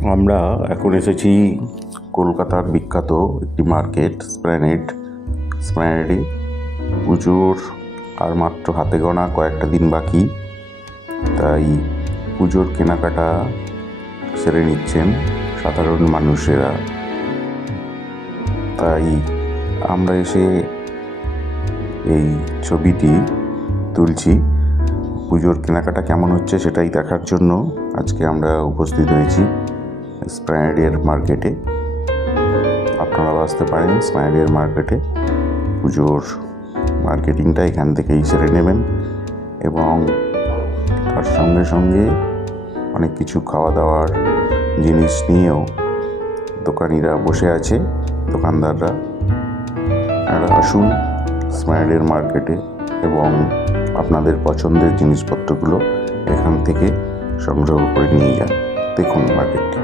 আমরা এখন এসেছি কলকাতার বিখ্যাত একটি মার্কেট স্প্ল্যানেডে। পুজোর আর মাত্র হাতে গোনা কয়েকটা দিন বাকি, তাই পুজোর কেনাকাটা সেরে নিচ্ছেন সাধারণ মানুষেরা। তাই আমরা এসে এই ছবিটি তুলছি। পুজোর কেনাকাটা কেমন হচ্ছে সেটাই দেখার জন্য আজকে আমরা উপস্থিত হয়েছি স্প্ল্যানেডের মার্কেটে। আপনারাও আসতে পারেন স্প্ল্যানেডের মার্কেটে। পুজোর মার্কেটিংটা এখান থেকেই সেরে নেবেন এবং তার সঙ্গে সঙ্গে অনেক কিছু খাওয়া দাওয়ার জিনিস নিয়েও দোকানিরা বসে আছে, দোকানদাররা। আপনারা আসুন স্প্ল্যানেডের মার্কেটে এবং আপনাদের পছন্দের জিনিসপত্রগুলো এখান থেকে সংগ্রহ করে নিয়ে যান। দেখুন মার্কেটটি।